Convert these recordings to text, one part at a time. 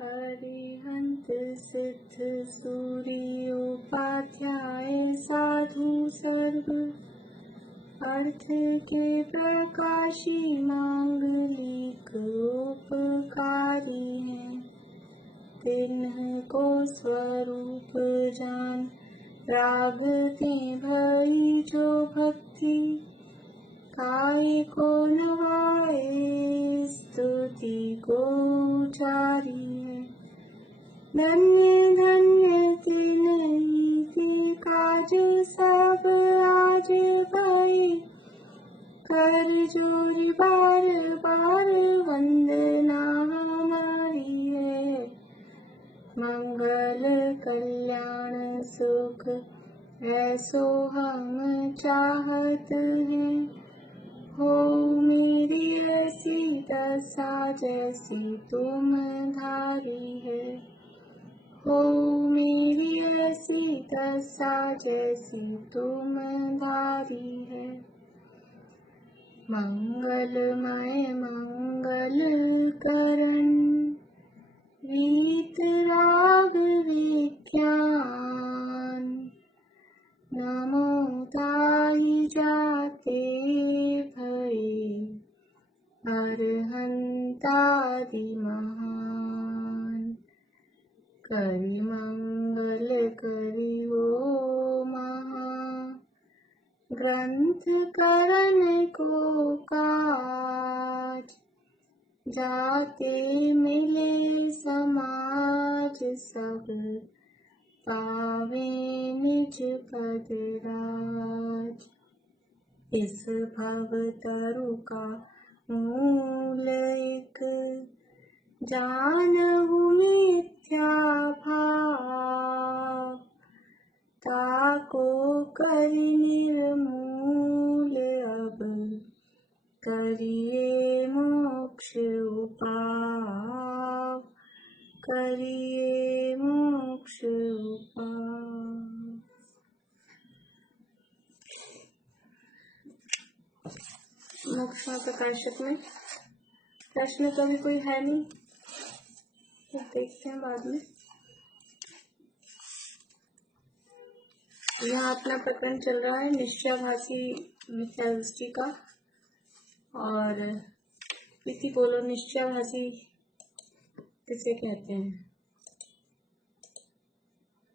अरिहंत सिद्ध सूर्योपाध्याय साधु सर्व अर्थ के प्रकाशी मांगलिक उपकारी हैं। तिन्ह को स्वरूप जान रागते भई जो भक्ति काय को नवाए स्तुति को उचारी है। धन्य धन्य तिन्हीं के काज सब आज भये कर जोरी बार बार वंदना हमारी है। मंगल कल्याण सुख ऐसो हम चाहत हैं। हो मेरी ऐसी दशा जैसी तुम धारी है। हो मेरी ऐसी दशा जैसी तुम धारी है। मंगलमय मंगल करण रीत राग विज्ञान नमो ताहि जाते भये अरहंतादि महान। करि मंगल करि हो महा ग्रंथ करण को काज जाते मिले समाज सब पावे निज पद राज। इस भव तरु का मूल एक जानहु मिथ्या भाव ताको करि निर्मूल अब करिए मोक्ष उपाव करिए मोक्ष उपाव। मोक्ष प्रकाशक में प्रश्न तो भी कोई है नहीं, तो देखते हैं बाद में। यहाँ अपना प्रकरण चल रहा है निश्चयाभासी मिथ्या दृष्टि का। और इसी बोलो निश्चयाभासी किसे कहते हैं?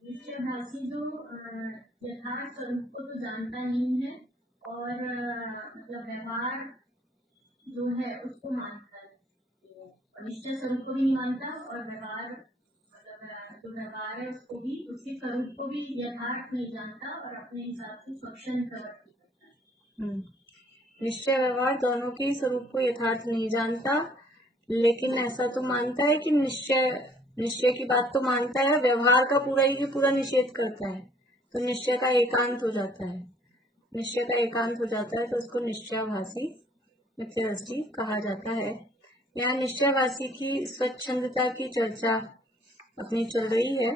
निश्चयाभासी जो यथार्थ स्वरूप को तो जानता नहीं है और मतलब व्यवहार जो है उसको मानता है, और निश्चय स्वरूप को भी नहीं मानता और व्यवहार मतलब जो व्यवहार है उसको भी, उसके स्वरूप को भी यथार्थ नहीं जानता और अपने हिसाब से स्वच्छंद प्रवृत्ति करता है। निश्चय व्यवहार दोनों के स्वरूप को यथार्थ नहीं जानता, लेकिन ऐसा तो मानता है कि निश्चय की बात तो मानता है, व्यवहार का पूरा ही पूरा निषेध करता है। तो निश्चय का एकांत हो जाता है। निश्चय का एकांत हो जाता है तो उसको निश्चयाभासी मिथ्या दृष्टि कहा जाता है। यहाँ निश्चयाभासी की स्वच्छंदता की चर्चा अपनी चल रही है।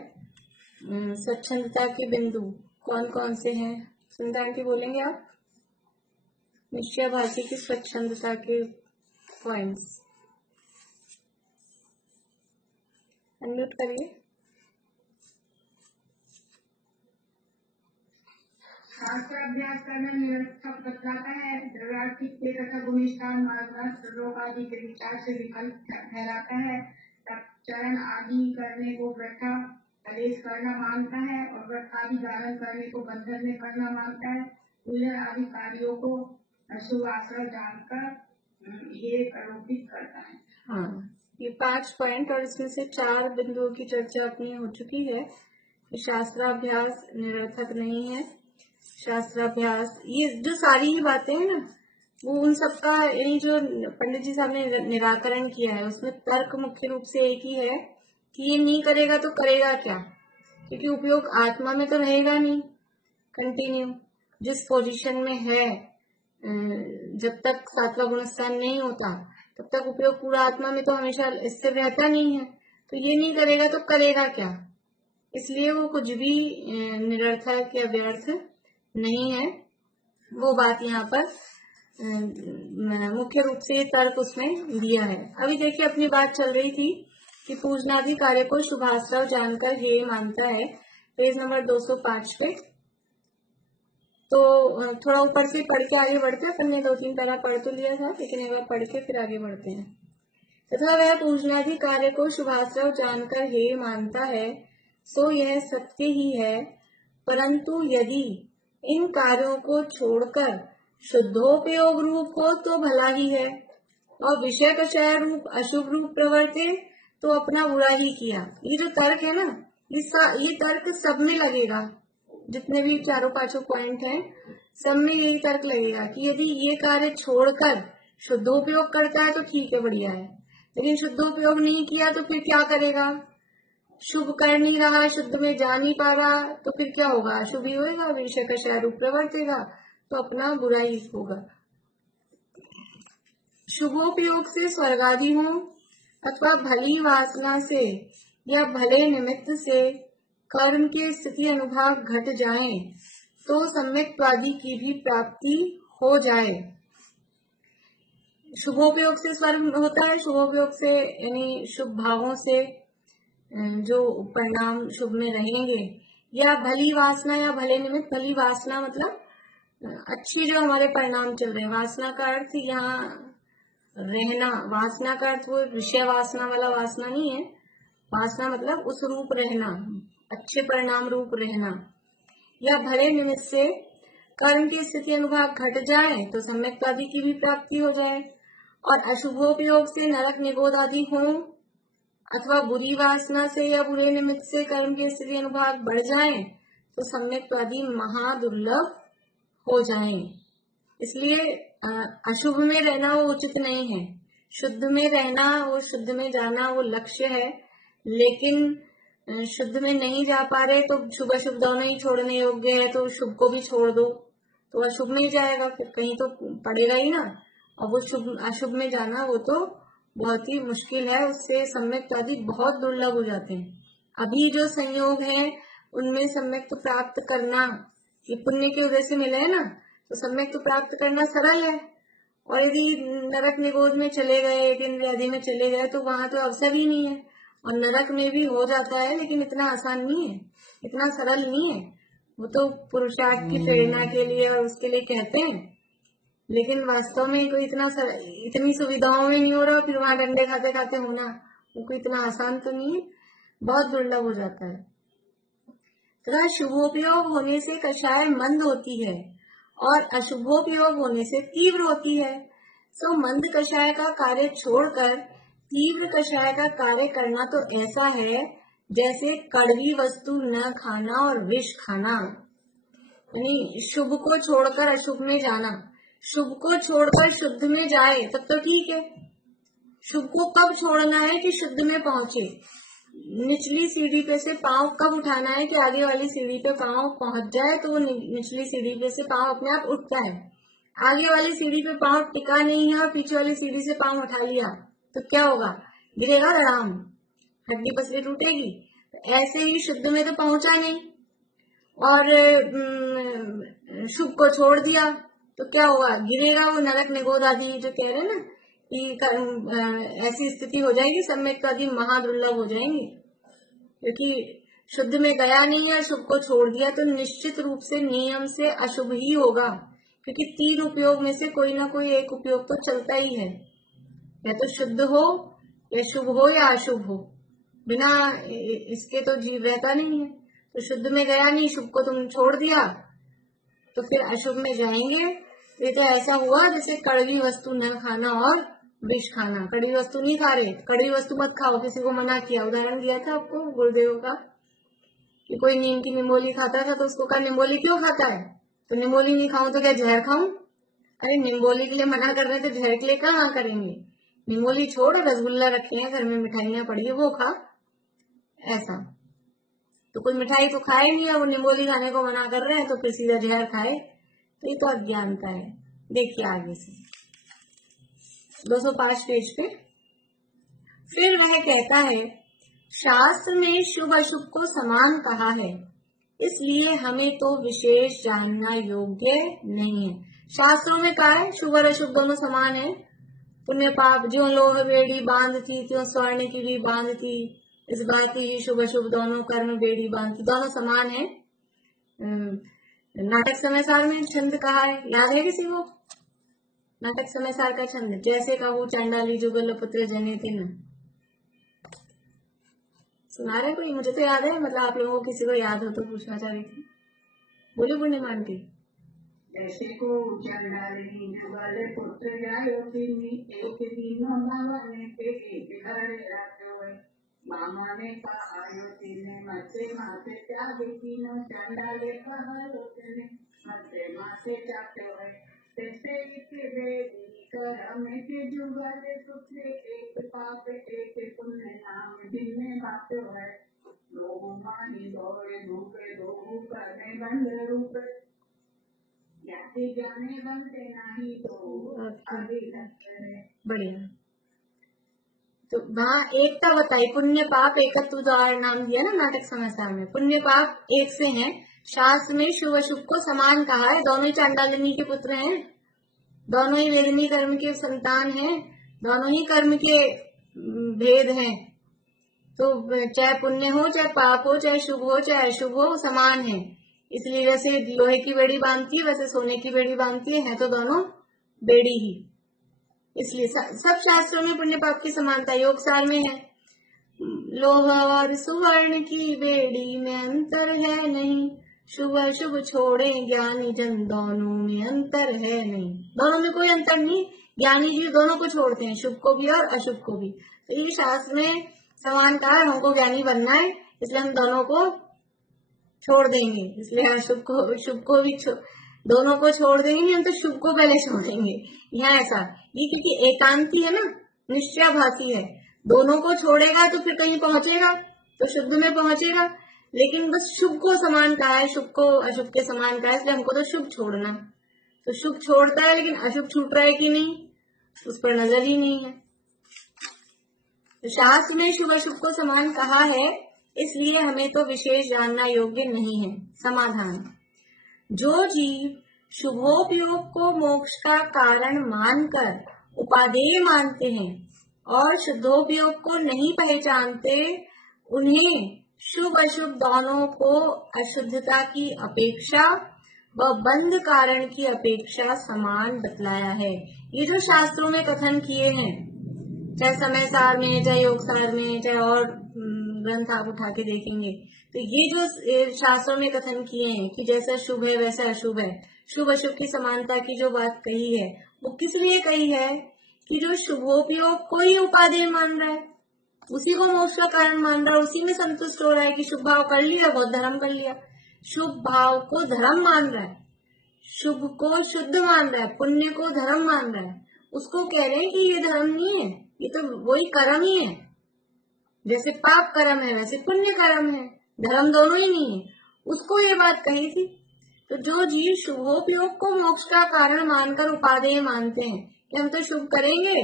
स्वच्छंदता के बिंदु कौन कौन से हैं? सुंदर आंटी बोलेंगे आप? निश्चयाभासी की स्वच्छंदता के पॉइंट्स अनम्यूट करिए। शास्त्र अभ्यास करना निरर्थक बतलाता है। द्रव्यार्थिक तथा गुणिष्ठान मार्ग आदि के विचार से विकल्प ठहराता है। तब चरण आदि करने को वृथा कलेश करना मानता है और व्रत आदि धारण करने को बंधन में करना मानता है। पूजन आदि कार्यों को अशुभ आश्रय जानकर ये आरोपित करता है। हाँ, ये 5 पॉइंट और इसमें से 4 बिंदुओं की चर्चा अपनी हो चुकी है। शास्त्राभ्यास निरर्थक नहीं है। शास्त्राभ्यास ये जो सारी ही बातें हैं ना, वो उन सबका यही जो पंडित जी साहब ने निराकरण किया है, उसमें तर्क मुख्य रूप से एक ही है कि ये नहीं करेगा तो करेगा क्या, क्योंकि उपयोग आत्मा में तो रहेगा नहीं कंटिन्यू। जिस पोजीशन में है जब तक सातवां गुणस्थान नहीं होता तब तक उपयोग पूरा आत्मा में तो हमेशा स्थिर रहता नहीं है। तो ये नहीं करेगा तो करेगा क्या, इसलिए वो कुछ भी निरर्थक या व्यर्थ नहीं है। वो बात यहाँ पर मुख्य रूप से तर्क उसमें दिया है। अभी देखिए अपनी बात चल रही थी कि पूजनादि कार्य को शुभाश्रव जानकर हेय मानता है। पेज नंबर 205 पे। तो थोड़ा ऊपर से पढ़ के आगे बढ़ते हैं। हमने 2-3 पैरा पढ़ तो लिया था, लेकिन एक बार पढ़ के फिर आगे बढ़ते हैं। तथा वह पूजनादि कार्य को शुभाश्रव जानकर हेय मानता है, सो यह सत्य ही है। परंतु यदि इन कार्यों को छोड़कर शुद्धोपयोग रूप हो तो भला ही है, और विषय कषाय रूप अशुभ रूप प्रवर्ते तो अपना बुरा ही किया। ये जो तर्क है ना, ये तर्क सब में लगेगा। जितने भी चारों पांचों पॉइंट हैं, सब में यही तर्क लगेगा कि यदि ये कार्य छोड़कर शुद्धोपयोग करता है तो ठीक है, बढ़िया है, लेकिन शुद्धोपयोग नहीं किया तो फिर क्या करेगा? शुभ कर नहीं रहा, शुद्ध में जा नहीं पा रहा, तो फिर क्या होगा? अशुभ ही होगा, विषय कषाय रूप प्रवर्तेगा, तो अपना बुरा ही होगा। शुभोपयोग से स्वर्ग आदि हो अथवा भली वासना से या भले निमित्त से कर्म के स्थिति अनुभाव घट जाए तो सम्यक्त्वादि की भी प्राप्ति हो जाए। शुभोपयोग से स्वर्ग होता है, शुभोपयोग से यानी शुभ भावों से जो परिणाम शुभ में रहेंगे, या भली वासना या भले निमित्त। भली वासना मतलब अच्छी जो हमारे परिणाम चल रहे हैं। वासना का अर्थ यहाँ रहना, वासना का अर्थ वो विषय वासना वाला वासना नहीं है। वासना मतलब उस रूप रहना, अच्छे परिणाम रूप रहना। या भले निमित्त से कर्म की स्थिति अनुभाव घट जाए तो सम्यक्त्वादि की भी प्राप्ति हो जाए। और अशुभोपयोग से नरक निगोद आदि हो अथवा बुरी वासना से या बुरे निमित्त से कर्म की स्थिति अनुभाव बढ़ जाए तो सम्यक्त्वादि महादुर्लभ हो जाए। इसलिए अशुभ में रहना वो उचित नहीं है। शुद्ध में रहना, वो शुद्ध में जाना वो लक्ष्य है, लेकिन शुद्ध में नहीं जा पा रहे तो शुभ अशुभ दोनों ही छोड़ने योग्य है, तो शुभ को भी छोड़ दो तो अशुभ में ही जाएगा, फिर कहीं तो पड़ेगा ही ना। और वो शुभ अशुभ में जाना वो तो बहुत ही मुश्किल है, उससे सम्यक्त्वादि बहुत दुर्लभ हो जाते हैं। अभी जो संयोग है उनमें सम्यक्त प्राप्त करना, ये पुण्य की वजह से मिले है ना, तो सम्यक्त प्राप्त करना सरल है। और यदि नरक निगोद में चले गए, दिन व्याधि में चले गए, तो वहां तो अवसर ही नहीं है। और नरक में भी हो जाता है, लेकिन इतना आसान नहीं है, इतना सरल नहीं है। वो तो पुरुषार्थ की प्रेरणा के लिए और उसके लिए कहते हैं, लेकिन वास्तव में कोई इतनी सुविधाओं में नहीं हो रहा, फिर वहां डंडे खाते खाते होना वो कोई इतना आसान तो नहीं है, बहुत दुर्लभ हो जाता है। तथा शुभोपयोग होने से कषाय मंद होती है और अशुभोपयोग होने से तीव्र होती है। सो मंद कषाय का कार्य छोड़कर तीव्र कषाय का कार्य करना तो ऐसा है जैसे कड़वी वस्तु न खाना और विष खाना। यानी शुभ को छोड़कर अशुभ में जाना, शुभ को छोड़कर शुद्ध में जाए तब तो ठीक है। शुभ को कब छोड़ना है कि शुद्ध में पहुंचे। निचली सीढ़ी पे से पांव कब उठाना है कि आगे वाली सीढ़ी पे पांव पहुंच जाए, तो वो निचली सीढ़ी पे से पांव अपने आप उठता है। आगे वाली सीढ़ी पे पांव टिका नहीं है और पीछे वाली सीढ़ी से पांव उठा लिया तो क्या होगा? गिरेगा धड़ाम, हड्डी पसली टूटेगी। ऐसे ही शुद्ध में तो पहुंचा नहीं और शुभ को छोड़ दिया तो क्या होगा? गिरेगा, वो नरक निगोद आदि जो कह रहे हैं ना कि ऐसी स्थिति हो जाएगी, सम्यक्त्वादि महादुर्लभ हो जाएंगे। क्योंकि शुद्ध में गया नहीं है, शुभ को छोड़ दिया, तो निश्चित रूप से नियम से अशुभ ही होगा। क्योंकि 3 उपयोग में से कोई ना कोई एक उपयोग तो चलता ही है, या तो शुद्ध हो या शुभ हो या अशुभ हो, बिना इसके तो जीव रहता नहीं है। तो शुद्ध में गया नहीं, शुभ को तुम छोड़ दिया तो फिर अशुभ में जाएंगे। ये तो ऐसा हुआ जैसे कड़वी वस्तु न खाना और विष खाना। कड़वी वस्तु नहीं खा रहे, कड़वी वस्तु मत खाओ, किसी को मना किया। उदाहरण दिया था आपको गुरुदेव का कि कोई नीम की निमोली खाता था तो उसको कहा निमोली क्यों खाता है? तो निमोली नहीं खाऊं तो क्या जहर खाऊं? अरे निमोली के लिए मना कर रहे थे, जहर के लिए कहाँ करेंगे? निमोली छोड़, रसगुल्ला रखे हैं घर में, मिठाइयां पड़ी है वो खा। ऐसा तो कोई मिठाई तो खाए नहीं है, वो निमोली खाने को मना कर रहे हैं तो फिर सीधा जहर खाए, तो ये तो अज्ञानता है। देखिए आगे से 205 पेज पे फिर वह कहता है, शास्त्र में शुभ अशुभ को समान कहा है, इसलिए हमें तो विशेष जानना योग्य नहीं है। शास्त्रों में कहा है शुभ और अशुभ दोनों समान है, पुण्य पाप ज्यों लोह बेड़ी बांध थी त्यों स्वर्ण की भी बांध थी, इस बात ही शुभ अशुभ दोनों कर्म बेड़ी बांध थी। दोनों समान है। नाटक समयसार में छंद कहा है, याद है किसी को? नाटक समयसार का छंद, जैसे कहूँ चंडाली जुगल पुत्र जने तिन, सुना रहे कोई? मुझे तो याद है, मतलब आप लोगों को किसी को याद हो तो पूछना चाह रही थी। बोले पुण्यमान आंटी। ऐसे को चंडालिनी जुगल पुत्र जायो तिनि, एक दिन माने पे एक घर रहते हुए, मामा ने कहा आयो तिने मचे माथे त्यागे तीनों, चंडाले कहा तिने मचे माथे चाहते हुए, तैसे के वेदी कर में के जुगल पुत्र एक पाप एक पुण्य नाम जिनमें बात है, लोगों मानी दौड़े धूपे दो करने बंद रूप, जाने बनते नहीं तो आगे बढ़िया। तो वहाँ एकता बताई, पुण्य पाप एकत्व उदाहरण नाम दिया ना नाटक समयसार में। पुण्य पाप एक से हैं, शास्त्र में शुभ अशुभ को समान कहा है। दोनों ही चांडालिनी के पुत्र हैं, दोनों ही वेदिनी कर्म के संतान हैं, दोनों ही कर्म के भेद हैं। तो चाहे पुण्य हो, चाहे पाप हो, चाहे शुभ हो, चाहे अशुभ हो, समान है। इसलिए जैसे लोहे की बेड़ी बांधती है वैसे सोने की बेड़ी बांधती है तो दोनों बेड़ी ही। इसलिए सब शास्त्रों में पुण्य पाप की समानता योग सार में है। लोह और सुवर्ण की बेड़ी में अंतर है नहीं, शुभ अशुभ छोड़े ज्ञानी जन दोनों में अंतर है नहीं। दोनों में कोई अंतर नहीं, ज्ञानी जी दोनों को छोड़ते हैं, शुभ को भी और अशुभ को भी। तो ये शास्त्र में समान कहा है, हमको ज्ञानी बनना है इसलिए हम दोनों को छोड़ देंगे, इसलिए अशुभ को शुभ को भी दोनों को छोड़ देंगे, नहीं हम तो शुभ को पहले छोड़ेंगे। यहाँ ऐसा ये क्योंकि एकांती है ना, निश्चयाभासी है, दोनों को छोड़ेगा तो फिर कहीं पहुंचेगा तो शुद्ध में पहुंचेगा। लेकिन बस शुभ को समान कहा है, शुभ को अशुभ के समान कहा है, इसलिए हमको तो शुभ छोड़ना। तो शुभ छोड़ता है लेकिन अशुभ छूट रहा है कि नहीं, उस पर नजर ही नहीं है। तो शास्त्र में शुभ अशुभ को समान कहा है, इसलिए हमें तो विशेष जानना योग्य नहीं है। समाधान, जो जीव शुभोपयोग को मोक्ष का कारण मानकर उपादेय मानते हैं और शुद्धोपयोग को नहीं पहचानते, उन्हें शुभ अशुभ दोनों को अशुद्धता की अपेक्षा व बंध कारण की अपेक्षा समान बतलाया है। ये जो शास्त्रों में कथन किए हैं, चाहे समय सार में, चाहे योग सार में, चाहे और ग्रंथ आप उठा के देखेंगे, तो ये जो शास्त्रों में कथन किए हैं कि जैसा शुभ है वैसा अशुभ है, शुभ अशुभ की समानता की जो बात कही है वो किस लिए कही है कि जो शुभोपयोग को ही उपादेय मान रहा है, उसी को मोक्ष का कारण मान रहा है, उसी में संतुष्ट हो रहा है कि शुभ भाव कर लिया बहुत धर्म कर लिया, शुभ भाव को धर्म मान रहा है, शुभ को शुद्ध मान रहा है, पुण्य को धर्म मान रहा है, उसको कह रहे हैं कि ये धर्म नहीं है, ये तो वही कर्म ही है। जैसे पाप कर्म है वैसे पुण्य कर्म है, धर्म दोनों ही नहीं है, उसको ये बात कही थी। तो जो जीव शुभोपयोग को मोक्ष का कारण मानकर उपादेय मानते हैं कि हम तो शुभ करेंगे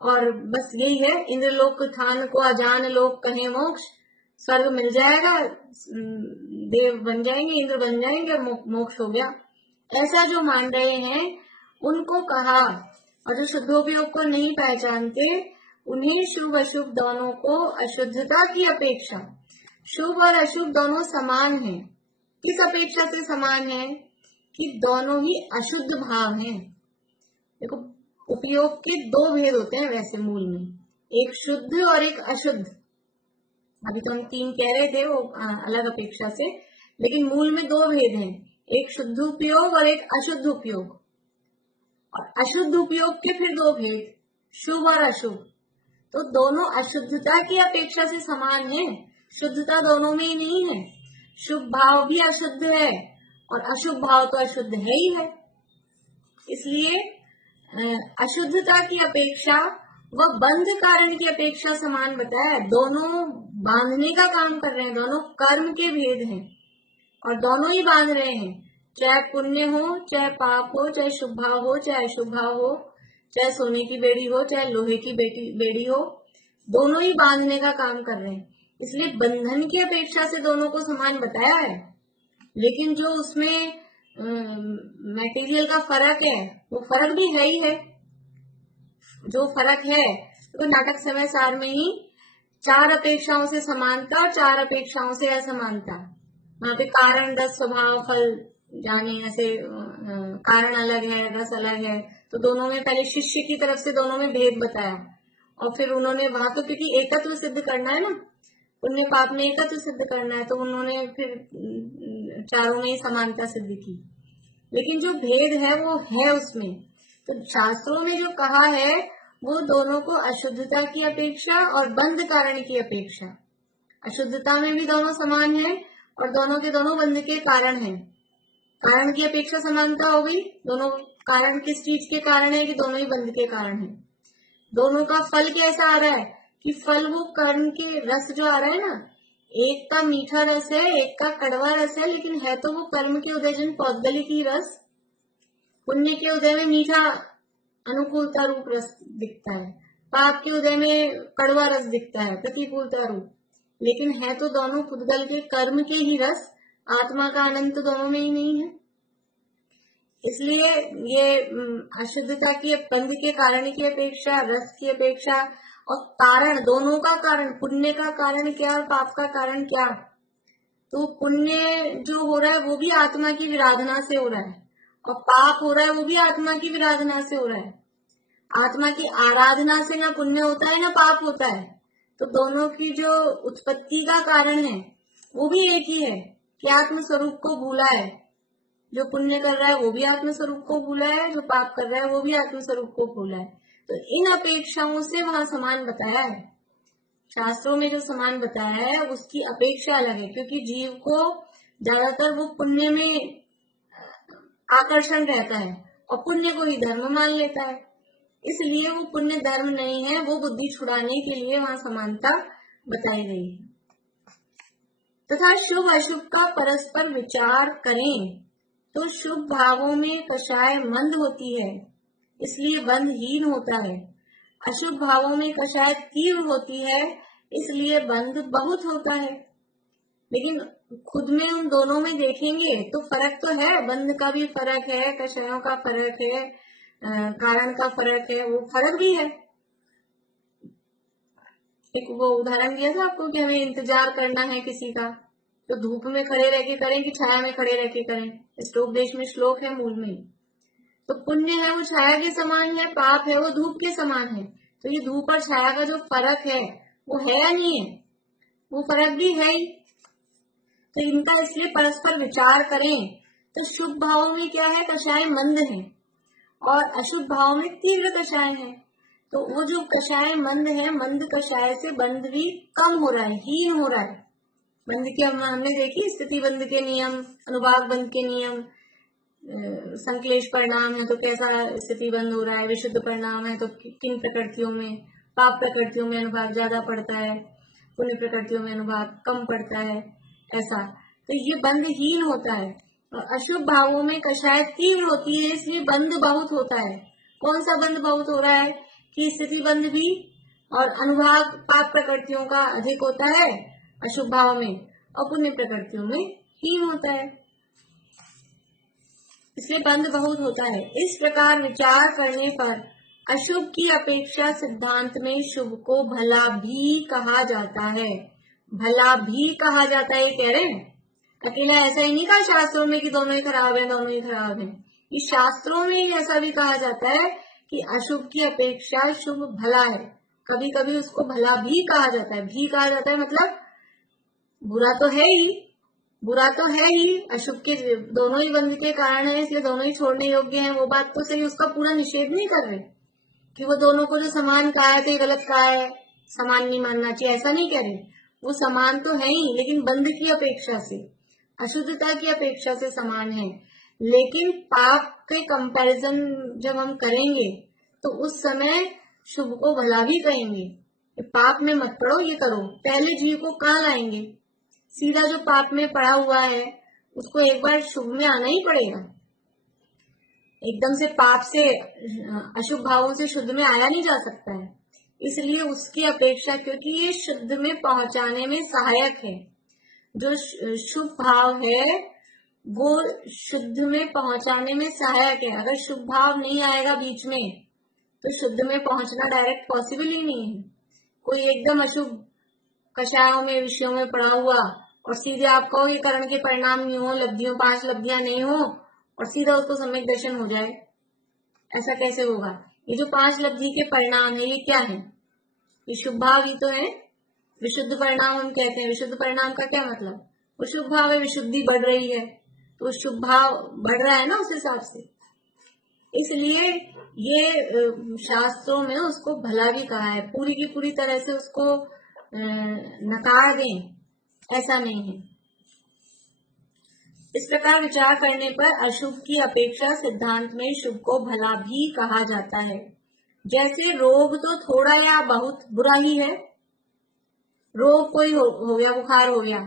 और बस यही है, इंद्रलोक थान को अजान लोक कहे मोक्ष, स्वर्ग मिल जाएगा, देव बन जाएंगे, इंद्र बन जाएंगे, मोक्ष हो गया, ऐसा जो मान रहे हैं उनको कहा। और जो शुद्धोपयोग को नहीं पहचानते उन्हें शुभ अशुभ दोनों को अशुद्धता की अपेक्षा, शुभ और अशुभ दोनों समान हैं। किस अपेक्षा से समान है कि दोनों ही अशुद्ध भाव हैं। देखो उपयोग के दो भेद होते हैं वैसे मूल में, एक शुद्ध और एक अशुद्ध। अभी तो हम तीन कह रहे थे वो अलग अपेक्षा से, लेकिन मूल में दो भेद हैं, एक शुद्ध उपयोग और एक अशुद्ध उपयोग। और अशुद्ध उपयोग के फिर दो भेद, शुभ और अशुभ। तो दोनों अशुद्धता की अपेक्षा से समान है, शुद्धता दोनों में ही नहीं है। शुभ भाव भी अशुद्ध है और अशुभ भाव तो अशुद्ध है ही है। इसलिए अशुद्धता की अपेक्षा व बंध कारण की अपेक्षा समान बताया। दोनों बांधने का काम कर रहे हैं, दोनों कर्म के भेद हैं और दोनों ही बांध रहे हैं, चाहे पुण्य हो, चाहे पाप हो, चाहे शुभ भाव हो, चाहे अशुभ भाव हो, चाहे सोने की बेड़ी हो, चाहे लोहे की बेड़ी हो, दोनों ही बांधने का काम कर रहे हैं। इसलिए बंधन की अपेक्षा से दोनों को समान बताया है, लेकिन जो उसमें मटेरियल का फर्क है वो फर्क भी है ही है। जो फर्क है तो नाटक समय सार में ही 4 अपेक्षाओं से समानता और 4 अपेक्षाओं से असमानता, वहां पे कारण रस स्वभाव फल जाने ऐसे कारण अलग है रस अलग है, तो दोनों में पहले शिष्य की तरफ से दोनों में भेद बताया और फिर उन्होंने वहां तो क्योंकि एकत्व सिद्ध करना है ना, पुण्य पाप में एकत्व सिद्ध करना है, तो उन्होंने फिर चारों में ही समानता सिद्ध की, लेकिन जो भेद है वो है उसमें। तो शास्त्रों में जो कहा है वो दोनों को अशुद्धता की अपेक्षा और बंध कारण की अपेक्षा, अशुद्धता में भी दोनों समान है और दोनों के दोनों बंध के कारण है। कारण की अपेक्षा समानता हो गई, दोनों कारण किस चीज के कारण है कि दोनों ही बंध के कारण है। दोनों का फल कैसा आ रहा है कि फल वो कर्म के रस जो आ रहा है ना, एक का मीठा रस है एक का कड़वा रस है, लेकिन है तो वो कर्म के उदयजन पौद्गलिक ही रस। पुण्य के उदय में मीठा अनुकूलता रूप रस दिखता है, पाप के उदय में कड़वा रस दिखता है प्रतिकूलता रूप, लेकिन है तो दोनों पुद्गल के कर्म के ही रस, आत्मा का आनंद तो दोनों में ही नहीं है। इसलिए ये अशुद्धता की बंध के कारण की अपेक्षा, रस की अपेक्षा और कारण, दोनों का कारण, पुण्य का कारण क्या और पाप का कारण क्या, तो पुण्य जो हो रहा है वो भी आत्मा की विराधना से हो रहा है और पाप हो रहा है वो भी आत्मा की विराधना से हो रहा है। आत्मा की आराधना से ना पुण्य होता है ना पाप होता है, तो दोनों की जो उत्पत्ति का कारण है वो भी एक ही है कि आत्म स्वरूप को भूला है। जो पुण्य कर रहा है वो भी आत्म स्वरूप को भूला है, जो पाप कर रहा है वो भी आत्म स्वरूप को भूला है। तो इन अपेक्षाओं से वहां समान बताया है, शास्त्रों में जो समान बताया है उसकी अपेक्षा अलग है, क्योंकि जीव को ज्यादातर वो पुण्य में आकर्षण रहता है और पुण्य को ही धर्म मान लेता है, इसलिए वो पुण्य धर्म नहीं है, वो बुद्धि छुड़ाने के लिए वहां समानता बताई गई है। तथा शुभ अशुभ का परस्पर विचार करें तो शुभ भावों में कषाय मंद होती है, इसलिए बंधहीन होता है, अशुभ भावों में कषाय तीव्र होती है, इसलिए बंध बहुत होता है। लेकिन खुद में उन दोनों में देखेंगे तो फर्क तो है, बंध का भी फर्क है, कषायों का फर्क है, कारण का फर्क है, वो फर्क भी है। एक वो उदाहरण दिया था आपको कि हमें इंतजार करना है किसी का, तो धूप में खड़े रह के करें कि छाया में खड़े रह के करें, श्लोकदेश में श्लोक है मूल में। तो पुण्य है वो छाया के समान है, पाप है वो धूप के समान है, तो ये धूप और छाया का जो फर्क है वो है या नहीं है, वो फर्क भी है ही। तो इनका इसलिए परस्पर विचार करें तो शुभ भाव में क्या है, कषाय मंद है और अशुभ भाव में तीव्र कषाय है। तो वो जो कषाय मंद है, मंद कषाय से बंध भी कम हो रहा है, हीन हो रहा है। बंध के हमने देखी स्थिति बंध के नियम, अनुभाग बंध के नियम, संक्लेश परिणाम है तो कैसा स्थिति बंद हो रहा है, विशुद्ध परिणाम है तो किन प्रकृतियों में, पाप प्रकृतियों में अनुभाग ज्यादा पड़ता है, पुण्य प्रकृतियों में अनुभाग कम पड़ता है, ऐसा। तो ये बंधहीन होता है। और अशुभ भावों में कषाय तीव्र होती है, इसलिए बंध बहुत होता है। कौन सा बंध बहुत हो रहा है कि स्थिति बंध भी और अनुभाग पाप प्रकृतियों का अधिक होता है अशुभ भाव में और पुण्य प्रकृतियों में हीन होता है, इसलिए बंध बहुत होता है। इस प्रकार विचार करने पर अशुभ की अपेक्षा सिद्धांत में शुभ को भला भी कहा जाता है। भला भी कहा जाता है कह रहे हैं, अकेला ऐसा ही नहीं कहा शास्त्रों में कि दोनों ही खराब है, दोनों ही खराब है। इस शास्त्रों में ऐसा भी कहा जाता है कि अशुभ की अपेक्षा शुभ भला है, कभी कभी उसको भला भी कहा जाता है। भी कहा जाता है मतलब बुरा तो है ही, बुरा तो है ही, अशुभ के दोनों ही बंध के कारण है, इसलिए दोनों ही छोड़ने योग्य हैं, वो बात तो सही, उसका पूरा निषेध नहीं कर रहे कि वो दोनों को जो समान कहा है तो ये गलत कहा है, समान नहीं मानना चाहिए, ऐसा नहीं कह रहे। वो समान तो है ही, लेकिन बंध की अपेक्षा से, अशुद्धता की अपेक्षा से समान है। लेकिन पाप के कंपैरिजन जब हम करेंगे तो उस समय शुभ को भला भी कहेंगे, पाप में मत पड़ो, ये करो। पहले जीव को कहाँ लाएंगे, सीधा जो पाप में पड़ा हुआ है उसको एक बार शुभ में आना ही पड़ेगा। एकदम से पाप से अशुभ भावों से शुद्ध में आया नहीं जा सकता है, इसलिए उसकी अपेक्षा, क्योंकि ये शुद्ध में पहुंचाने में सहायक है। जो शुभ भाव है वो शुद्ध में पहुंचाने में सहायक है। अगर शुभ भाव नहीं आएगा बीच में तो शुद्ध में पहुंचना डायरेक्ट पॉसिबल ही नहीं है। कोई एकदम अशुभ कषायों में विषयों में पड़ा हुआ और सीधे आप कहो ये करण के परिणाम नहीं हो, लब्धियों 5 लब्धियां नहीं हो और सीधा उसको सम्यक दर्शन हो जाए, ऐसा कैसे होगा? ये जो 5 लब्धि के परिणाम है ये क्या है? ये शुभ भाव ही तो है। विशुद्ध परिणाम हम कहते हैं। विशुद्ध परिणाम का क्या मतलब? वो शुभ भाव है, विशुद्धि बढ़ रही है, तो शुभ भाव बढ़ रहा है ना उस हिसाब से। इसलिए ये शास्त्रों में उसको भला भी कहा है, पूरी की पूरी तरह से उसको नकार दें ऐसा नहीं है। इस प्रकार विचार करने पर अशुभ की अपेक्षा सिद्धांत में शुभ को भला भी कहा जाता है। जैसे रोग तो थोड़ा या बहुत बुरा ही है। रोग कोई हो गया, बुखार हो गया,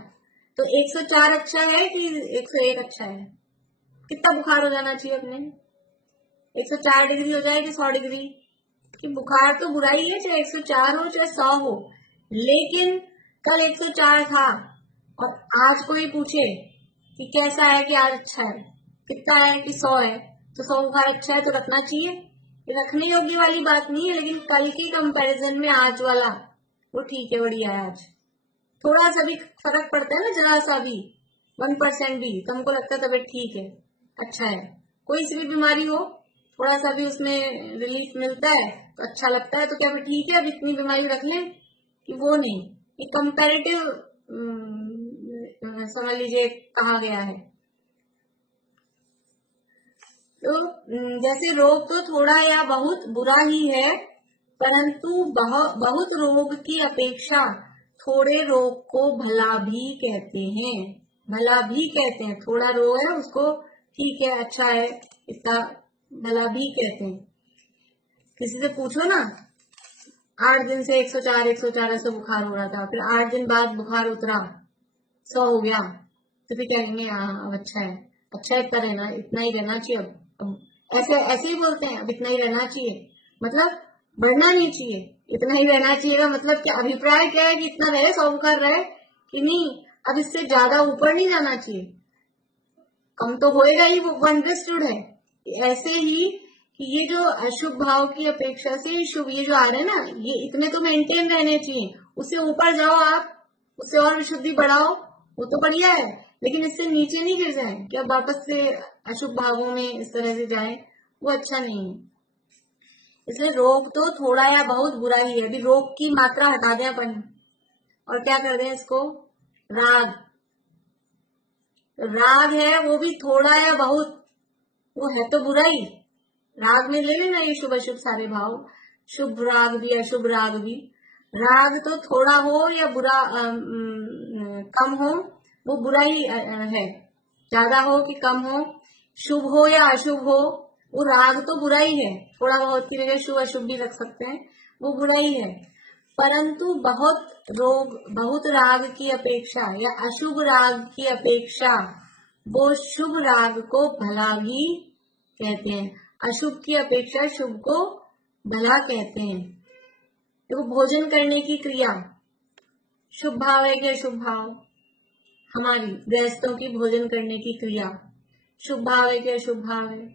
तो 104 अच्छा है कि 101 अच्छा है? कितना बुखार हो जाना चाहिए अपने? 104 डिग्री हो जाए कि 100 डिग्री? कि बुखार तो बुरा ही है, चाहे 104 हो चाहे 100 हो। लेकिन कल 104 था और आज कोई पूछे कि कैसा है कि आज अच्छा है, कितना है कि 100 है, तो 100 बुखार अच्छा है तो रखना चाहिए। ये रखने योग्य वाली बात नहीं है, लेकिन कल के कंपैरिजन में आज वाला वो ठीक है, बढ़िया है। आज थोड़ा सा भी फर्क पड़ता है ना, जरा सा भी 1% भी, तो हमको लगता है तबियत ठीक है, अच्छा है। कोई सी भी बीमारी हो, थोड़ा सा भी उसमें रिलीफ मिलता है तो अच्छा लगता है, तो क्या ठीक है अब इतनी बीमारी रख लें? कि वो नहीं, ये कंपैरेटिव समझ लीजिए कहा गया है। तो जैसे रोग तो थोड़ा या बहुत बुरा ही है, परंतु बहुत रोग की अपेक्षा थोड़े रोग को भला भी कहते हैं। भला भी कहते हैं, थोड़ा रोग है उसको ठीक है, अच्छा है, इतना भला भी कहते हैं। किसी से पूछो ना, 8 दिन से 104 ऐसे बुखार हो रहा था, फिर 8 दिन बाद बुखार उतरा, 100 हो गया, तो फिर क्या कहेंगे? हाँ अब अच्छा है, अच्छा इतना रहना, इतना ही रहना चाहिए। अब ऐसे ऐसे ही बोलते हैं, अब इतना ही रहना चाहिए, मतलब बढ़ना नहीं चाहिए, इतना ही रहना चाहिए का मतलब क्या? अभिप्राय क्या है कि इतना रहे, 100 बुखार रहे कि नहीं, अब इससे ज्यादा ऊपर नहीं जाना चाहिए, कम तो होएगा ही, वो अंडरस्टूड है। ऐसे ही कि ये जो अशुभ भाव की अपेक्षा से शुभ ये जो आ रहे हैं ना, ये इतने तो मेंटेन रहने चाहिए, उससे ऊपर जाओ आप, उससे और विशुद्धि बढ़ाओ, वो तो बढ़िया है, लेकिन इससे नीचे नहीं गिर जाए कि अब वापस से अशुभ भावों में इस तरह से जाए, वो अच्छा नहीं है। इसलिए रोग तो थोड़ा या बहुत बुरा ही है। अभी रोग की मात्रा हटा दें अपन और क्या कर दें इसको? राग। राग है वो भी थोड़ा या बहुत, वो है तो बुरा ही। राग में ले लेना ये शुभ अशुभ सारे भाव, शुभ राग भी अशुभ राग भी। राग तो थोड़ा हो या बुरा कम हो, वो बुरा ही है। ज्यादा हो कि कम हो, शुभ हो या अशुभ हो, वो राग तो बुरा ही है। थोड़ा बहुत की जगह शुभ अशुभ भी रख सकते हैं, वो बुरा ही है। परंतु बहुत राग की अपेक्षा या अशुभ राग की अपेक्षा वो शुभ राग को भला भी कहते हैं। अशुभ की अपेक्षा शुभ को भला कहते हैं। देखो, भोजन करने की क्रिया शुभ भाव है कि अशुभ भाव? हमारी गृहस्थों की भोजन करने की क्रिया शुभ भाव है कि अशुभ भाव है?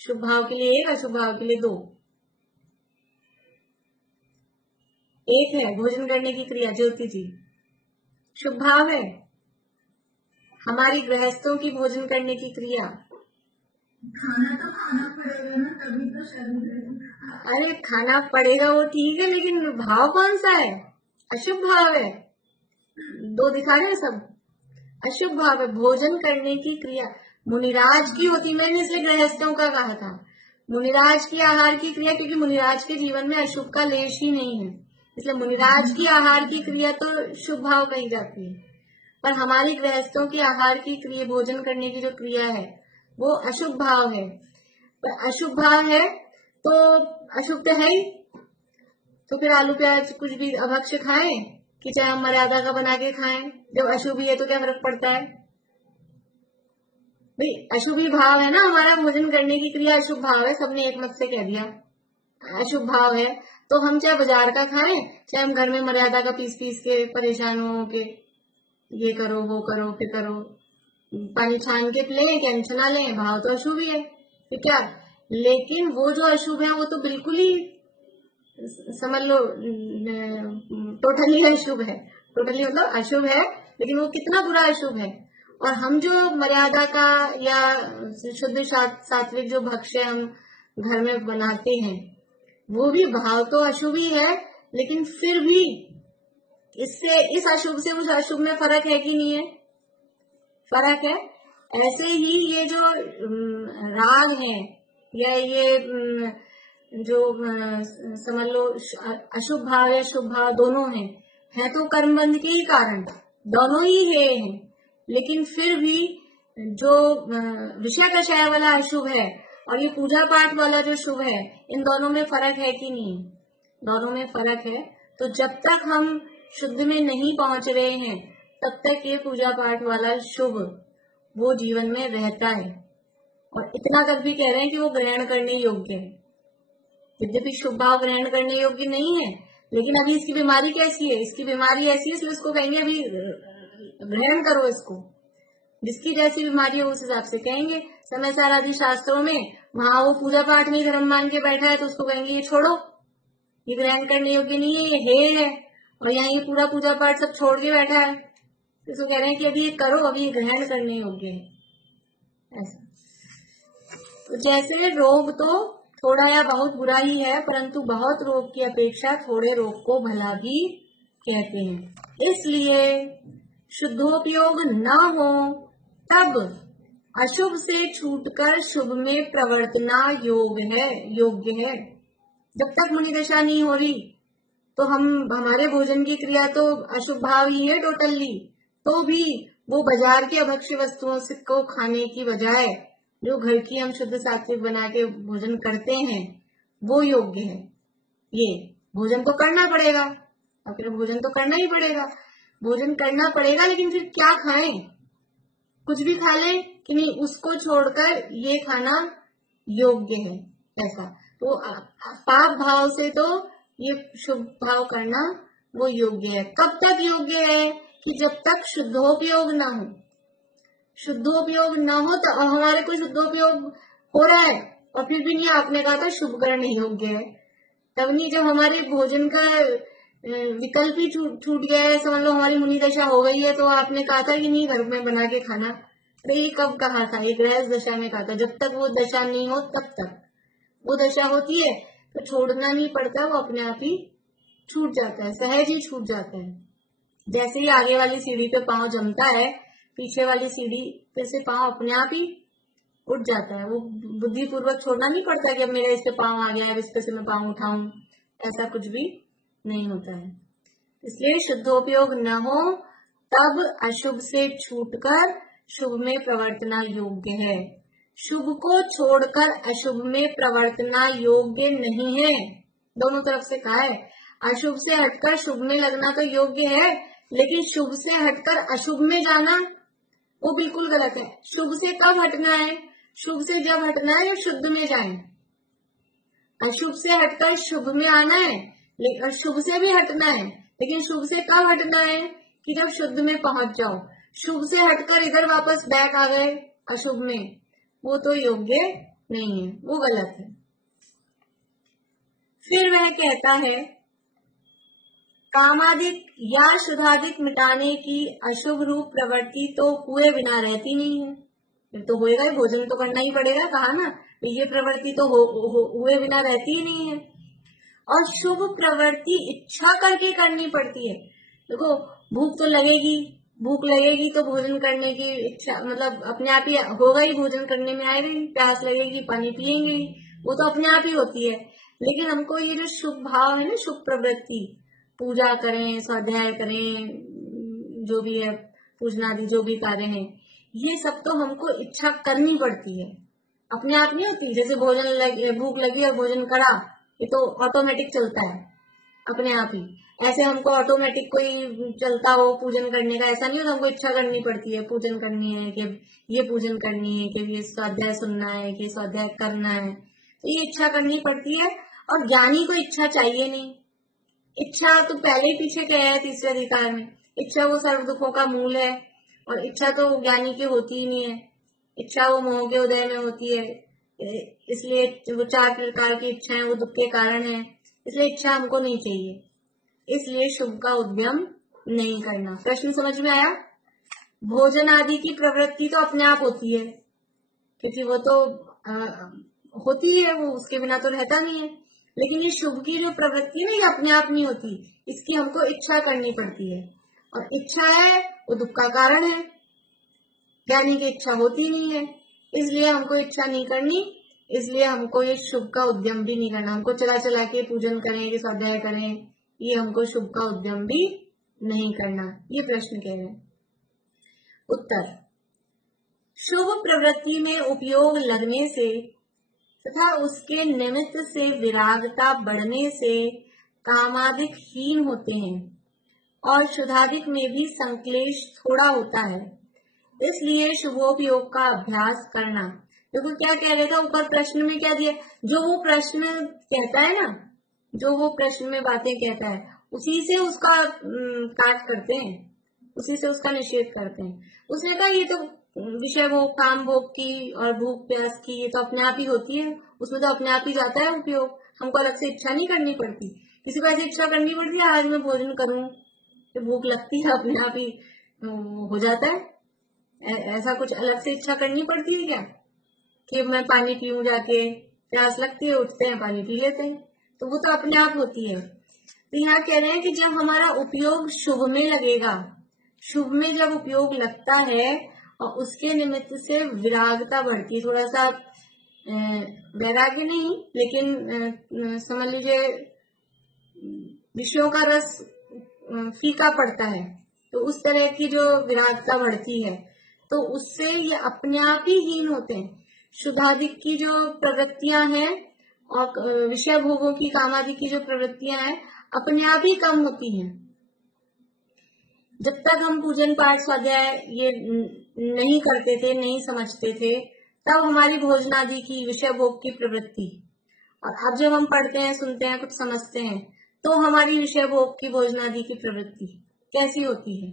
शुभ भाव के लिए 1, अशुभ भाव के लिए 2। एक है भोजन करने की क्रिया, ज्योति जी शुभ भाव है। हमारी गृहस्थों की भोजन करने की क्रिया, खाना तो खाना पड़ेगा ना, तभी तो शरीर। अरे खाना पड़ेगा वो ठीक है, लेकिन भाव कौन सा है? अशुभ भाव है। 2 दिखा रहे हैं सब, अशुभ भाव है। भोजन करने की क्रिया मुनिराज की होती, मैंने इसलिए गृहस्थों का कहा था। मुनिराज की आहार की क्रिया, क्योंकि मुनिराज के जीवन में अशुभ का लेश ही नहीं है, इसलिए मुनिराज की आहार की क्रिया तो शुभ भाव कही जाती है। पर हमारी गृहस्थों की आहार की क्रिया, भोजन करने की जो क्रिया है, वो अशुभ भाव है। पर अशुभ भाव है तो अशुभ तो है ही, तो फिर आलू प्याज कुछ भी अभक्ष्य खाएं कि चाहे हम मर्यादा का बना के खाएं, जब अशुभ ही है तो क्या फर्क पड़ता है भाई? अशुभ ही भाव है ना हमारा, भोजन करने की क्रिया अशुभ भाव है, सबने एक मत से कह दिया अशुभ भाव है। तो हम चाहे बाजार का खाएं, चाहे हम घर में मर्यादा का पीस पीस के परेशान हो के ये करो वो करो फिर करो, पानी छान के लें कि अनछना लें, भाव तो अशुभ ही है। तो क्या लेकिन वो जो अशुभ है वो तो बिल्कुल ही समझ लो टोटली अशुभ है। टोटली मतलब अशुभ है, लेकिन वो कितना बुरा अशुभ है। और हम जो मर्यादा का या शुद्ध सात्विक जो भक्ष्य हम घर में बनाते हैं, वो भी भाव तो अशुभ ही है, लेकिन फिर भी इससे इस अशुभ से उस अशुभ में फर्क है कि नहीं है? फर्क है। ऐसे ही ये जो राग है या ये जो समझ लो अशुभ भाव या शुभ भाव दोनों है तो कर्म बंध के ही कारण, दोनों ही है। लेकिन फिर भी जो विषय कषाय वाला अशुभ है और ये पूजा पाठ वाला जो शुभ है, इन दोनों में फर्क है कि नहीं? दोनों में फर्क है। तो जब तक हम शुद्ध में नहीं पहुंच रहे हैं, तब तक ये पूजा पाठ वाला शुभ वो जीवन में रहता है। और इतना तक भी कह रहे हैं कि वो ग्रहण करने योग्य है। यद्यपि शुभ भाव ग्रहण करने योग्य नहीं है, लेकिन अभी इसकी बीमारी कैसी है? इसकी बीमारी ऐसी है, इसलिए उसको कहेंगे अभी ग्रहण करो इसको। जिसकी जैसी बीमारी हो उस हिसाब से कहेंगे। समय सार आदि शास्त्रों में वहां वो पूजा पाठ में धर्म मान के बैठा है तो उसको कहेंगे ये छोड़ो, ये ग्रहण करने योग्य नहीं है, ये है। और यहाँ ये पूरा पूजा पाठ सब छोड़ के बैठा है, तो इसको कह रहे हैं कि अभी ये करो, अभी ये ग्रहण करने योग्य है। ऐसा तो जैसे रोग तो थोड़ा या बहुत बुरा ही है, परंतु बहुत रोग की अपेक्षा थोड़े रोग को भला भी कहते हैं। इसलिए शुद्धोपयोग न हो तब अशुभ से छूटकर शुभ में प्रवर्तना योग्य है। जब तक मुनि दशा नहीं हो रही तो हमारे भोजन की क्रिया तो अशुभ भाव ही है टोटली। तो भी वो बाजार की अभक्ष्य वस्तुओं से को खाने की बजाय जो घर की हम शुद्ध सात्विक बना के भोजन करते हैं वो योग्य है। ये भोजन तो करना पड़ेगा, आखिर भोजन तो करना ही पड़ेगा, भोजन करना पड़ेगा, लेकिन फिर क्या खाएं? कुछ भी खा लें कि नहीं, उसको छोड़कर ये खाना योग्य है। ऐसा तो पाप भाव से तो ये शुभ भाव करना वो योग्य है। कब तक योग्य है? कि जब तक शुद्धोपयोग ना हो। शुद्धोपयोग न हो तो हमारे को शुद्धोपयोग हो रहा है और फिर भी नहीं, आपने कहा था शुभ करने योग्य है। तब नहीं, जब हमारे भोजन का विकल्प ही छूट गया है, समझ लो हमारी मुनि दशा हो गई है, तो आपने कहा था कि नहीं घर में बना के खाना। तो ये कब कहा था? ये गृहस्थ दशा में कहा था। जब तक वो दशा नहीं हो तब तक। वो दशा होती है तो छोड़ना नहीं पड़ता, वो अपने आप ही छूट जाता है, सहज ही छूट जाता है। जैसे ही आगे वाली सीढ़ी पे पांव जमता है, पीछे वाली सीढ़ी पे से पांव अपने आप ही उठ जाता है। वो बुद्धि पूर्वक छोड़ना नहीं पड़ता कि अब मेरा इस पे पांव आ गया है, इस पे से मैं पांव उठाऊं, ऐसा कुछ भी नहीं होता है। इसलिए शुद्धोपयोग न हो तब अशुभ से छूटकर शुभ में प्रवर्तना योग्य है। शुभ को छोड़कर अशुभ में प्रवर्तना योग्य नहीं है। दोनों तरफ से कहा है। अशुभ से हटकर शुभ में लगना तो योग्य है, लेकिन शुभ से हटकर अशुभ में जाना वो बिल्कुल गलत है। शुभ से कब हटना है? शुभ से जब हटना है जब शुद्ध में जाए। अशुभ से हटकर शुभ में आना है, लेकिन शुभ से भी हटना है, लेकिन शुभ से कब हटना है? कि जब शुद्ध में पहुंच जाओ। शुभ से हटकर इधर वापस बैक आ गए अशुभ में, वो तो योग्य नहीं है, वो गलत है। फिर वह कहता है कामादिक या शुद्धादिक मिटाने की अशुभ रूप प्रवृत्ति तो हुए बिना रहती नहीं है। फिर तो होएगा ही, भोजन तो करना ही पड़ेगा, कहा ना। तो ये प्रवृत्ति तो हुए बिना रहती ही नहीं है। और शुभ प्रवृत्ति इच्छा करके करनी पड़ती है। देखो भूख तो लगेगी, भूख लगेगी तो भोजन करने की इच्छा मतलब अपने आप ही होगा ही, भोजन करने में आएगा ही। प्यास लगेगी पानी पियेंगे ही, वो तो अपने आप ही होती है। लेकिन हमको ये जो शुभ भाव है ना, शुभ प्रवृत्ति, पूजा करें, स्वाध्याय करें, जो भी है पूजना आदि जो भी कार्य है, ये सब तो हमको इच्छा करनी पड़ती है, अपने आप नहीं होती। जैसे भूख लगी और भोजन करा, ये तो ऑटोमेटिक चलता है अपने आप ही। ऐसे हमको ऑटोमेटिक कोई चलता हो पूजन करने का, ऐसा नहीं होता, हमको इच्छा करनी पड़ती है, पूजन करनी है कि ये पूजन करनी है, कि ये स्वाध्याय सुनना है, कि स्वाध्याय करना है, तो ये इच्छा करनी पड़ती है। और ज्ञानी को इच्छा चाहिए नहीं। इच्छा तो पहले ही पीछे गया है तीसरे अधिकार में। इच्छा वो सर्व दुखों का मूल है, और इच्छा तो ज्ञानी की होती ही नहीं है। इच्छा वो मोह के उदय में होती है, इसलिए वो 4 प्रकार की इच्छाएं वो दुख के कारण है, इसलिए इच्छा हमको नहीं चाहिए, इसलिए शुभ का उद्यम नहीं करना। प्रश्न समझ में आया? भोजन आदि की प्रवृत्ति तो अपने आप होती है, क्योंकि वो तो होती है, वो उसके बिना तो रहता नहीं है। लेकिन ये शुभ की जो प्रवृत्ति है ना, ये अपने आप नहीं होती, इसकी हमको इच्छा करनी पड़ती है, और इच्छा है वो दुख का कारण है। ज्ञानी की इच्छा होती नहीं है, इसलिए हमको इच्छा नहीं करनी, इसलिए हमको ये शुभ का उद्यम भी नहीं करना। हमको चला चला के पूजन करें कि स्वाध्याय करें, ये हमको शुभ का उद्यम भी नहीं करना। ये प्रश्न कह रहे हैं। उत्तर: शुभ प्रवृत्ति में उपयोग लगने से तथा उसके निमित्त से विरागता बढ़ने से कामादिक हीन होते हैं और शुद्धादिक में भी संक्लेश थोड़ा होता है, इसलिए शुभोपयोग का अभ्यास करना। देखो क्या कह रहे था ऊपर प्रश्न में, क्या दिया? जो वो प्रश्न कहता है ना, जो वो प्रश्न में बातें कहता है, उसी से उसका काट करते हैं, उसी से उसका निषेध करते हैं। उसने कहा ये तो विषय भोग, काम भोग की और भूख प्यास की, ये तो अपने आप ही होती है, उसमें तो अपने आप ही जाता है उपयोग, हमको अलग से इच्छा नहीं करनी पड़ती। किसी को ऐसी इच्छा करनी पड़ती है आज मैं भोजन करूं, तो भूख लगती है, अपने आप ही हो जाता है। ऐसा कुछ अलग से इच्छा करनी पड़ती है क्या कि मैं पानी पीऊं, जाके प्यास लगती है, उठते हैं पानी पी लेते हैं, तो वो तो अपने आप होती है। तो यहाँ कह रहे हैं कि जब हमारा उपयोग शुभ में लगेगा, शुभ में जब उपयोग लगता है और उसके निमित्त से विरागता बढ़ती है, थोड़ा सा वैराग्य नहीं, लेकिन समझ लीजिए विषयों का रस फीका पड़ता है, तो उस तरह की जो विरागता बढ़ती है, तो उससे ये अपने आप ही हीन होते हैं। शुद्धादिक की जो प्रवृत्तियां हैं और विषय भोगों की, कामादि की जो प्रवृत्तियां हैं, अपने आप ही कम होती हैं। जब तक हम पूजन पाठ स्वाध्याय ये नहीं करते थे, नहीं समझते थे, तब हमारी भोजनादि की, विषय भोग की प्रवृत्ति, और अब जब हम पढ़ते हैं, सुनते हैं, कुछ समझते हैं, तो हमारी विषय भोग की, भोजनादि की प्रवृत्ति कैसी होती है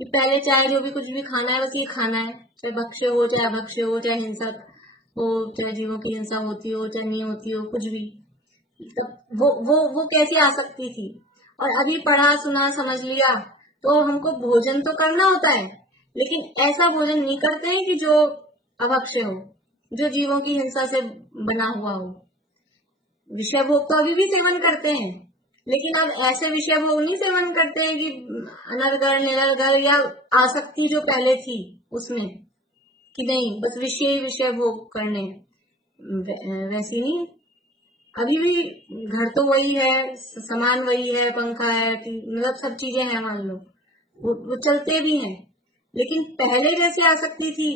कि पहले चाहे जो भी कुछ भी खाना है, बस ये खाना है, चाहे भक्ष्य हो, चाहे अभक्ष्य हो, चाहे हिंसक हो, चाहे जीवों की हिंसा होती हो, चाहे नहीं होती हो, कुछ भी, तब वो कैसी आ सकती थी। और अभी पढ़ा सुना समझ लिया, तो हमको भोजन तो करना होता है, लेकिन ऐसा भोजन नहीं करते हैं कि जो अभक्ष्य हो, जो जीवों की हिंसा से बना हुआ हो। विषय भोग तो अभी भी सेवन करते हैं, लेकिन अब ऐसे विषय भोग नहीं सेवन करते हैं कि अनर्गल, निरर्गल या आसक्ति जो पहले थी उसमें, कि नहीं बस विषय भोग करने, वैसी नहीं। अभी भी घर तो वही है, सामान वही है, पंखा है, मतलब सब चीजें हैं, मान लो वो चलते भी हैं, लेकिन पहले जैसे आसक्ति थी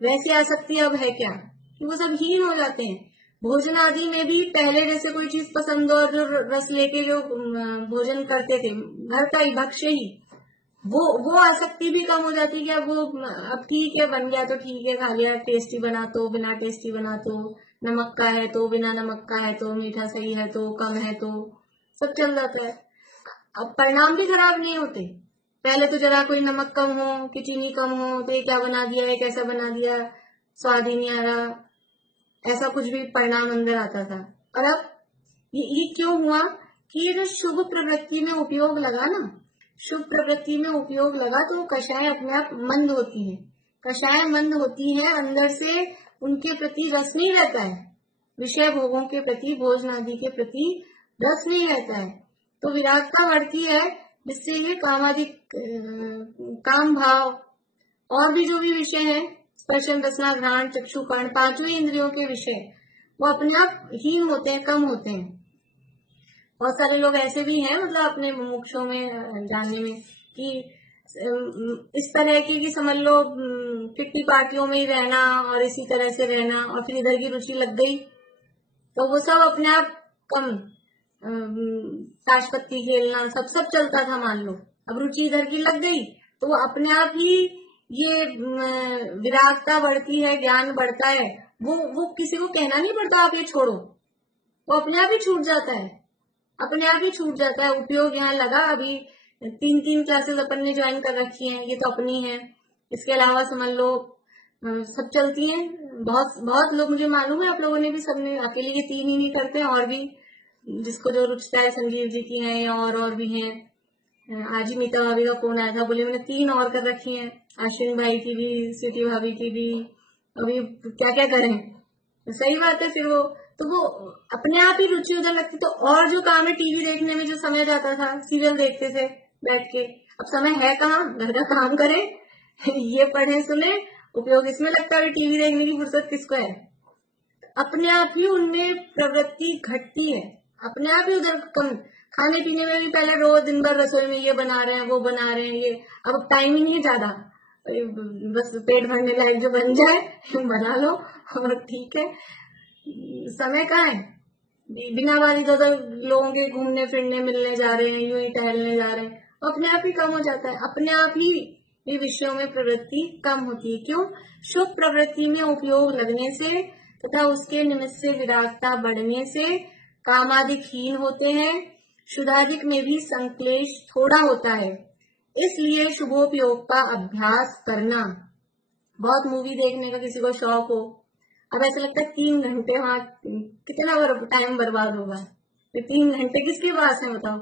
वैसे आसक्ति अब है क्या कि वो सब हीन हो जाते हैं। भोजन आदि में भी पहले जैसे कोई चीज पसंद और जो रस लेके जो भोजन करते थे, घर का ही भक्ष्य ही, वो आसक्ति भी कम हो जाती है। वो अब ठीक है, बन गया तो ठीक है, खा लिया, टेस्टी बना तो, बिना टेस्टी बना तो, नमक का है तो, बिना नमक का है तो, मीठा सही है तो, कम है तो, सब चल जाता है। अब परिणाम भी खराब नहीं होते। पहले तो जरा कोई नमक कम हो कि चीनी कम हो तो ये क्या बना दिया है, कैसा बना दिया, स्वाद ही नहीं आ रहा, ऐसा कुछ भी परिणाम अंदर आता था। और अब ये क्यों हुआ कि ये जो शुभ प्रवृत्ति में उपयोग लगा ना, शुभ प्रवृत्ति में उपयोग लगा, तो वो कषाय अपने आप मंद होती है, कषाय मंद होती है, अंदर से उनके प्रति रस नहीं रहता है, विषय भोगों के प्रति, भोजन आदि के प्रति रस नहीं रहता है, तो विरागता बढ़ती है, जिससे ये कामादि, काम भाव और भी जो भी विषय है, स्पर्शन, रसना, घ्राण, चक्षु, कर्ण, पांचों इंद्रियों के विषय, वो अपने आप हीन होते हैं, कम होते हैं। बहुत सारे लोग ऐसे भी हैं, मतलब अपने मुमुक्षों में जानने में, कि इस तरह की कि समझ लो किट्टी पार्टियों में ही रहना और इसी तरह से रहना, और फिर इधर की रुचि लग गई तो वो सब अपने आप कम, ताश पत्ती खेलना, सब चलता था, मान लो अब रुचि इधर की लग गई, तो वो अपने आप ही ये विरागता बढ़ती है, ज्ञान बढ़ता है, वो किसी को कहना नहीं पड़ता आप ये छोड़ो, वो अपने आप ही छूट जाता है, अपने आप ही छूट जाता है। उपयोग यहाँ लगा, अभी 3 क्लासेस अपन ने ज्वाइन कर रखी हैं, ये तो अपनी है, इसके अलावा समझ लो सब चलती हैं, बहुत बहुत लोग, मुझे मालूम है आप लोगों ने भी, सबने, अकेले ये 3 ही नहीं करते, और भी जिसको जो रुचता है, संजीव जी की हैं या और भी हैं। आज ही मीता भाभी का फोन आया था, बोले मैंने 3 और कर रखी हैं, अश्विन भाई की भी, स्वीटी भाभी की भी, अभी क्या क्या करें। तो सही बात है, फिर वो तो वो अपने आप ही रुचि उधर लगती। तो और जो काम है, टीवी देखने में जो समय जाता था, सीरियल देखते थे बैठ के, अब समय है कहाँ, घर का काम करें ये पढ़े सुने, उपयोग इसमें लगता है, टीवी देखने की फुर्सत किसको है। अपने आप ही उनमें प्रवृत्ति घटती है, अपने आप ही उधर खाने पीने में भी पहले रोज दिन भर रसोई में ये बना रहे हैं वो बना रहे हैं, ये अब टाइम ही नहीं है ज्यादा, बस पेट भरने लायक जो बन जाए बना लो और ठीक है। समय कहाँ है, बिना बात इधर लोगों के घूमने फिरने मिलने जा रहे हैं, यूं ही टहलने जा रहे हैं, तो अपने आप ही कम हो जाता है, अपने आप ही ये विषयों में प्रवृत्ति कम होती है। क्यों? शुभ प्रवृत्ति में उपयोग लगने से तथा उसके निमित्त से विरागता बढ़ने से कामादि क्षीण होते हैं, शुद्धाधिक में भी संक्लेश थोड़ा होता है। इसलिए शुभोपयोग का अभ्यास करना। बहुत मूवी देखने का किसी को शौक हो, अब ऐसा लगता है 3 घंटे वहां कितना टाइम बर्बाद होगा, तो 3 घंटे किसके पास है बताओ,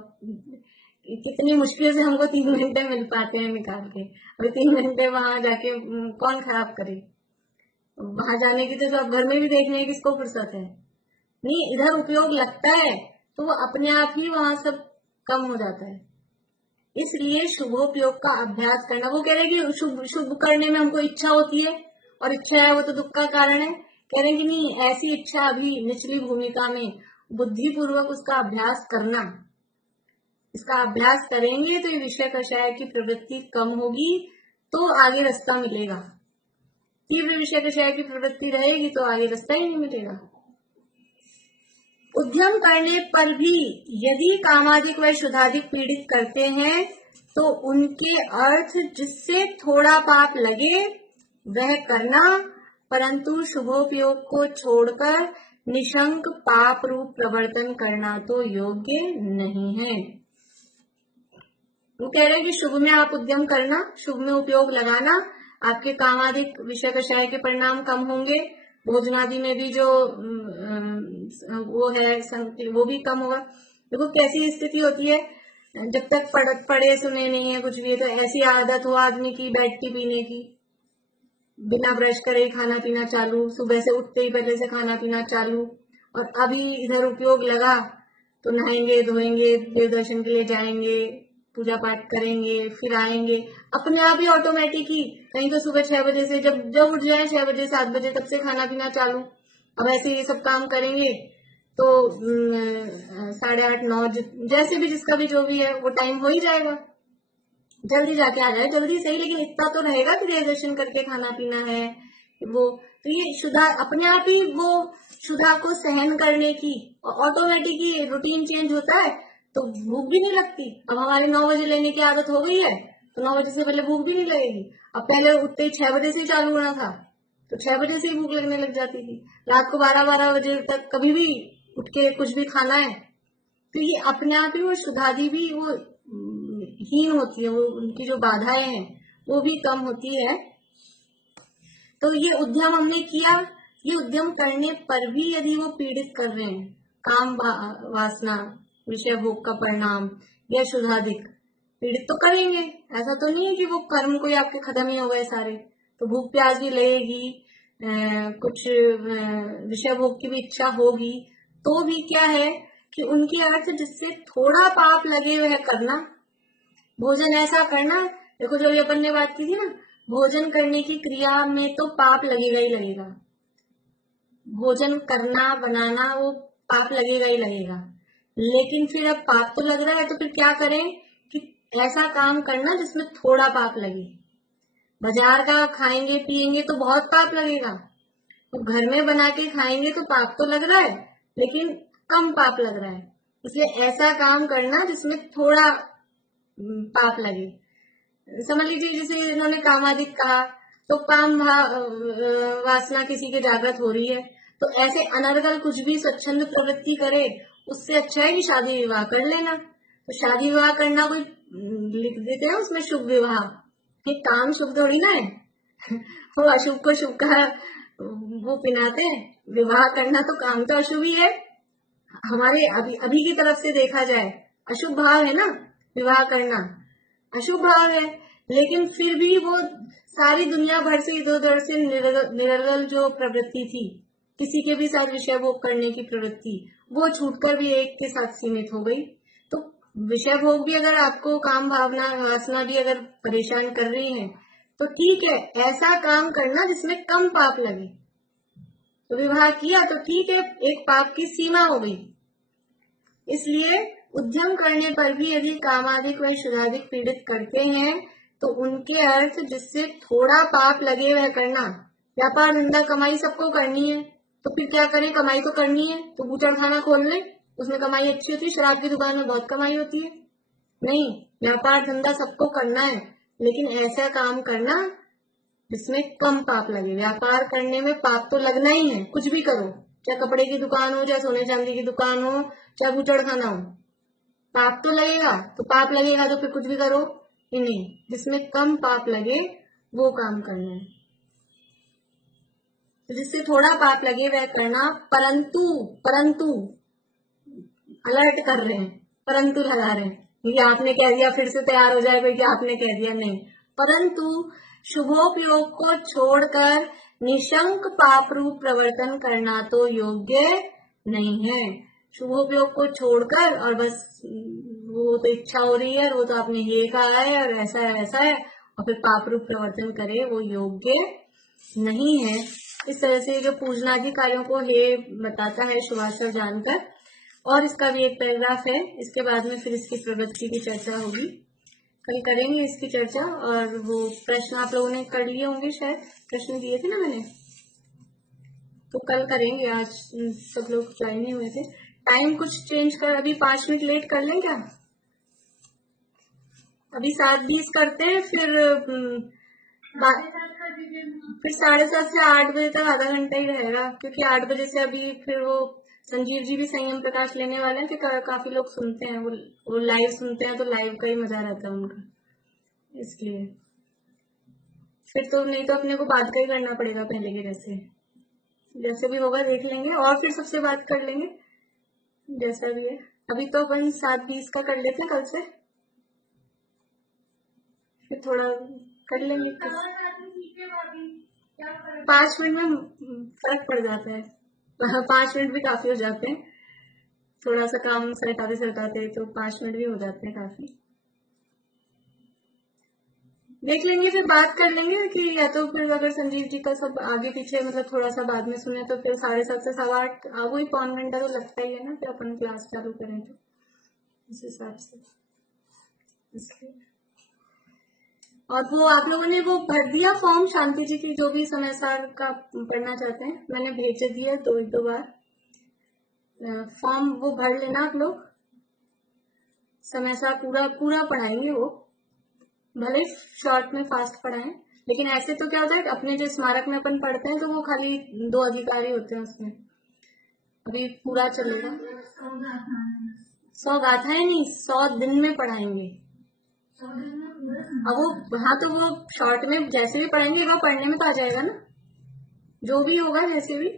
कितनी मुश्किल से हमको 3 घंटे मिल पाते हैं निकाल के, अभी 3 घंटे वहां जाके कौन खराब करे, वहां जाने की तो सब घर में भी देखने की किसको फुर्सत है। नहीं, इधर उपयोग लगता है तो वो अपने आप ही वहां सब कम हो जाता है। इसलिए शुभोपयोग का अभ्यास करना। वो कह रहे हैं कि शुभ शुभ करने में हमको इच्छा होती है, और इच्छा है वो तो दुख का कारण है। कह रहे हैं कि नहीं, ऐसी इच्छा अभी निचली भूमिका में बुद्धिपूर्वक उसका अभ्यास करना। इसका अभ्यास करेंगे तो ये विषय कषाय की प्रवृत्ति कम होगी, तो आगे रास्ता मिलेगा। तीव्र विषय कषाय की प्रवृत्ति रहेगी तो आगे रास्ता ही नहीं मिलेगा। उद्यम करने पर भी यदि कामादिक व शुद्धाधिक पीड़ित करते हैं तो उनके अर्थ जिससे थोड़ा पाप लगे वह करना, परंतु शुभोपयोग को छोड़कर निशंक पाप रूप प्रवर्तन करना तो योग्य नहीं है। वो कह रहे हैं कि शुभ में आप उद्यम करना, शुभ में उपयोग लगाना, आपके कामादिक विषय कषाय के परिणाम कम होंगे, भोजनादि में भी जो वो है वो भी कम होगा। देखो कैसी स्थिति होती है, जब तक पढ़े सुने नहीं है कुछ भी, तो ऐसी आदत हो आदमी की बैठ के पीने की, बिना ब्रश करे ही खाना पीना चालू, सुबह से उठते ही पहले से खाना पीना चालू, और अभी इधर उपयोग लगा तो नहाएंगे धोएंगे, देव दर्शन के लिए जाएंगे, पूजा पाठ करेंगे, फिर आएंगे, अपने आप ही ऑटोमेटिक ही कहीं तो सुबह 6 बजे से जब जब उठ जाए 6 बजे 7 बजे तब से खाना पीना चालू। अब ऐसे ये सब काम करेंगे तो 8:30 9 जैसे भी जिसका भी जो भी है वो टाइम हो ही जाएगा। जल्दी जाके आ जाए, जल्दी सही, लेकिन इतना तो रहेगा कि देव दर्शन करके खाना पीना है वो। तो ये शुद्धा अपने आप ही वो शुद्धा को सहन करने की ऑटोमेटिक ही रूटीन चेंज होता है, तो भूख भी नहीं लगती। अब हमारे 9 बजे लेने की आदत हो गई है तो 9 बजे से पहले भूख भी नहीं लगेगी। अब पहले उठते ही 6 बजे से ही चालू होना था तो 6 बजे से ही भूख लगने लग जाती थी। रात को 12 बजे तक कभी भी उठ के कुछ भी खाना है, तो ये अपने आप ही वो शुद्धादि भी वो हीन होती है, वो उनकी जो बाधाएं हैं वो भी कम होती है। तो ये उद्यम हमने किया, ये उद्यम करने पर भी यदि वो पीड़ित कर रहे हैं, काम वासना विषय भोग का परिणाम या शुद्धाधिक, पीड़ित तो करेंगे। ऐसा तो नहीं है कि वो कर्म कोई आपके खत्म ही हो गए सारे, तो भूख प्यास भी लगेगी, कुछ विषय भोग की भी इच्छा होगी, तो भी क्या है कि उनके अर्थ जिससे थोड़ा पाप लगे वह करना। भोजन ऐसा करना, देखो जो अपन ने बात की थी ना, भोजन करने की क्रिया में तो पाप लगेगा ही लगेगा, भोजन करना बनाना वो पाप लगेगा ही लगेगा। लेकिन फिर अब पाप तो लग रहा है तो फिर क्या करें कि ऐसा काम करना जिसमें थोड़ा पाप लगे। बाजार का खाएंगे पिएंगे तो बहुत पाप लगेगा, तो घर में बना के खाएंगे तो पाप तो लग रहा है लेकिन कम पाप लग रहा है। इसलिए ऐसा काम करना जिसमें थोड़ा पाप लगे। समझ लीजिए जैसे इन्होंने कामादिक कहा, तो काम वासना किसी के जागृत हो रही है, तो ऐसे अनर्गल कुछ भी स्वच्छंद प्रवृत्ति करे, उससे अच्छा है कि शादी विवाह कर लेना। तो शादी विवाह करना कोई लिख देते हैं उसमें शुभ विवाह, ये काम शुभ थोड़ी ना है वो अशुभ को शुभ का वो पिनाते हैं। विवाह करना तो काम तो अशुभ ही है, हमारे अभी अभी की तरफ से देखा जाए अशुभ भाव है ना, विवाह करना अशुभ भाव है। लेकिन फिर भी वो सारी दुनिया भर से इधर उधर से निरर्गल जो प्रवृत्ति थी, किसी के भी साथ विषय भोग करने की प्रवृत्ति, वो छूटकर भी एक के साथ सीमित हो गई। तो विषय भोग भी अगर आपको, काम भावना वासना भी अगर परेशान कर रही है, तो ठीक है, ऐसा काम करना जिसमें कम पाप लगे। तो विवाह किया तो ठीक है, एक पाप की सीमा हो गई। इसलिए उद्यम करने पर भी यदि कामादिक व शुद्धादिक पीड़ित करते हैं, तो उनके अर्थ जिससे थोड़ा पाप लगे वह करना। व्यापार धंधा कमाई सबको करनी है, तो फिर क्या करें, कमाई तो करनी है, तो बूचड़खाना खोल ले, उसमें कमाई अच्छी होती है। शराब की दुकान में बहुत कमाई होती है। नहीं, व्यापार धंधा सबको करना है, लेकिन ऐसा काम करना जिसमें कम पाप लगे। व्यापार करने में पाप तो लगना ही है, कुछ भी करो, चाहे कपड़े की दुकान हो, चाहे सोने चांदी की दुकान हो, चाहे बूचड़खाना हो, पाप तो लगेगा। तो पाप लगेगा तो फिर कुछ भी करो ही नहीं, जिसमें कम पाप लगे वो काम करना है। तो जिससे थोड़ा पाप लगे वह करना। परंतु परंतु अलर्ट कर रहे हैं, परंतु लगा रहे हैं, ये आपने कह दिया फिर से तैयार हो जाएगा कि आपने कह दिया, नहीं। परंतु शुभोपयोग को छोड़कर निशंक पाप रूप प्रवर्तन करना तो योग्य नहीं है। शुभोपयोग को छोड़कर और बस वो तो इच्छा हो रही है, वो तो आपने ये कहा है और ऐसा है ऐसा है, और फिर पाप रूप प्रवर्तन करे, वो योग्य नहीं है। इस तरह से जो पूजनादि कार्यों को हे बताता है शुभाशय जानकर। और इसका भी एक पैराग्राफ है, इसके बाद में फिर इसकी प्रवृत्ति की चर्चा होगी। कल करेंगे इसकी चर्चा। और वो प्रश्न आप लोगों ने कर लिए होंगे, शायद प्रश्न दिए थे ना मैंने, तो कल करेंगे, आज सब लोग ज्वाइन नहीं हुए थे। टाइम कुछ चेंज कर, अभी 5 मिनट लेट कर लें क्या? अभी 7:20 करते हैं, फिर 7:30 से 8 बजे तक आधा घंटा ही रहेगा, क्योंकि 8 बजे से अभी फिर वो संजीव जी भी संयम प्रकाश लेने वाले हैं, कि काफी लोग सुनते हैं, वो लाइव सुनते हैं, तो लाइव का ही मजा रहता है उनका, इसलिए फिर तो नहीं तो अपने को बात का ही करना पड़ेगा पहले के जैसे। जैसे भी होगा देख लेंगे, और फिर सबसे बात कर लेंगे जैसा भी है। अभी तो अपन 7:20 का कर लेते हैं कल से, फिर थोड़ा कर लेंगे। 5 मिनट में फर्क पड़ जाता है, 5 मिनट भी काफी हो जाते हैं, थोड़ा सा काम सरकाते सरकाते तो 5 मिनट भी हो जाते हैं काफी। देख लेंगे, फिर बात कर लेंगे कि या तो फिर अगर संजीव जी का सब आगे पीछे मतलब थोड़ा सा बाद में सुने, तो फिर 7:30 से 8:15 वही पौन घंटा तो लगता ही है ना, फिर अपन क्लास चालू करें तो इस हिसाब से। इसलिए और वो आप लोगों ने वो भर दिया फॉर्म, शांति जी की जो भी समय सार का पढ़ना चाहते हैं, मैंने भेज दिया 2 बार फॉर्म, वो भर लेना आप लोग। समय सार पूरा पूरा पढ़ाएंगे, वो भले शॉर्ट में फास्ट पढ़ाएं, लेकिन ऐसे तो क्या होता है, अपने जो स्मारक में अपन पढ़ते हैं तो वो खाली 2 अधिकारी होते हैं उसमें, अभी पूरा चलेगा। 100 गाथाएं नहीं, 100 दिन में पढ़ाएंगे। अब वो हाँ, तो वो शॉर्ट में जैसे भी पढ़ेंगे वो पढ़ने में तो आ जाएगा ना, जो भी होगा जैसे भी।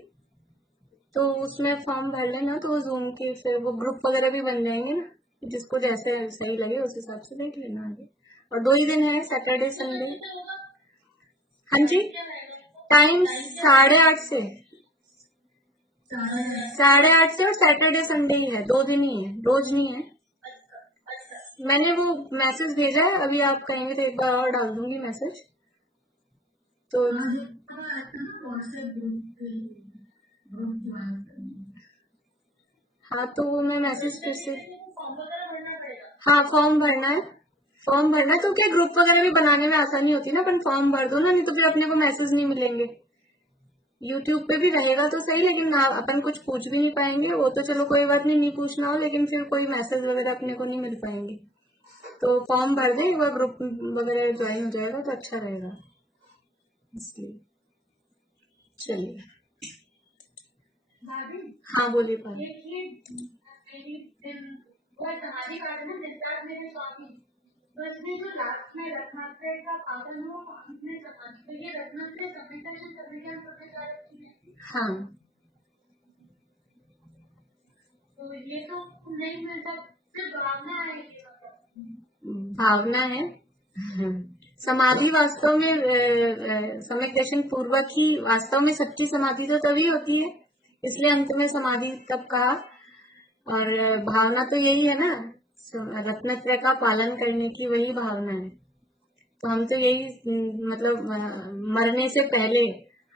तो उसमें फॉर्म भर लेना, तो जूम के फिर वो ग्रुप वगैरह भी बन जाएंगे ना, जिसको जैसे सही लगे उस हिसाब से देख लेना आगे। और 2 ही दिन है, सैटरडे संडे। हाँ जी, टाइम 8:30 से 8:30 से, और सैटरडे संडे ही है, 2 दिन ही है, रोज नहीं है। मैंने वो मैसेज भेजा है, अभी आप कहेंगे तो एक बार और डाल दूंगी मैसेज। तो हाँ, तो वो मैं मैसेज फिर से, हाँ फॉर्म भरना है, फॉर्म भरना है। तो क्या ग्रुप वगैरह भी बनाने में आसानी होती है ना, अपन फॉर्म भर दो ना, नहीं तो फिर अपने को मैसेज नहीं मिलेंगे। यूट्यूब पे भी रहेगा तो सही, लेकिन अपन कुछ पूछ भी नहीं पाएंगे, वो तो चलो कोई बात नहीं, नहीं पूछना हो, लेकिन फिर कोई मैसेज वगैरह अपने को नहीं मिल पाएंगे। तो फॉर्म भर दे, एक बार ग्रुप वगैरह ज्वाइन हो जाएगा तो अच्छा रहेगा, इसलिए। चलिए, हाँ बोलिए पानी। बस में जो लास्ट में रत्नात्रय का पालन हो अपने समाज तो ये रत्नात्रय हाँ, तो ये तो नहीं मिल सकता, भावना है, भावना है। समाधि वास्तव में सम्यक दर्शन पूर्वक ही वास्तव में सच्ची समाधि तो तभी होती है, इसलिए अंत में समाधि तब कहा। और भावना तो यही है ना, रत्नत्रय का पालन करने की वही भावना है। तो हम तो यही मतलब मरने से पहले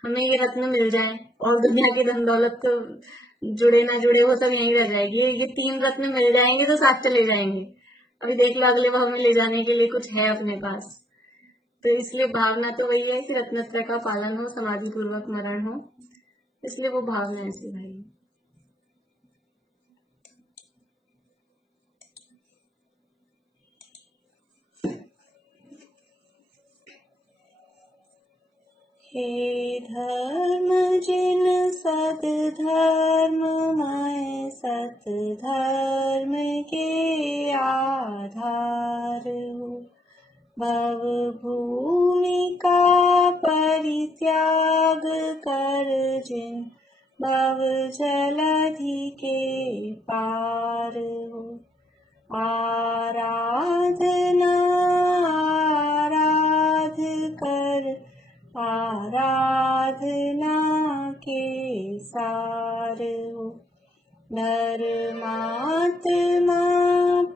हमें ये रत्न मिल जाए और दुनिया की धन दौलत तो जुड़े ना जुड़े वो सब यहीं रह जाएगी। ये 3 रत्न मिल जाएंगे तो साथ चले जाएंगे। अभी देख लो अगले भाव में ले जाने के लिए कुछ है अपने पास। तो इसलिए भावना तो वही है कि रत्नत्रय का पालन हो, समाधि पूर्वक मरण हो, इसलिए वो भावना ऐसी भाई। हे धर्म जिन सद धर्म मैं सत धर्म के आधार हो, भव भूमि का परित्याग कर जिन भव जलधि के पार हो, आराधना आराध कर आराधना के सार हो, धर्मात्मा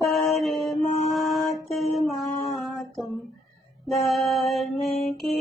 परमात्मा तुम धर्म के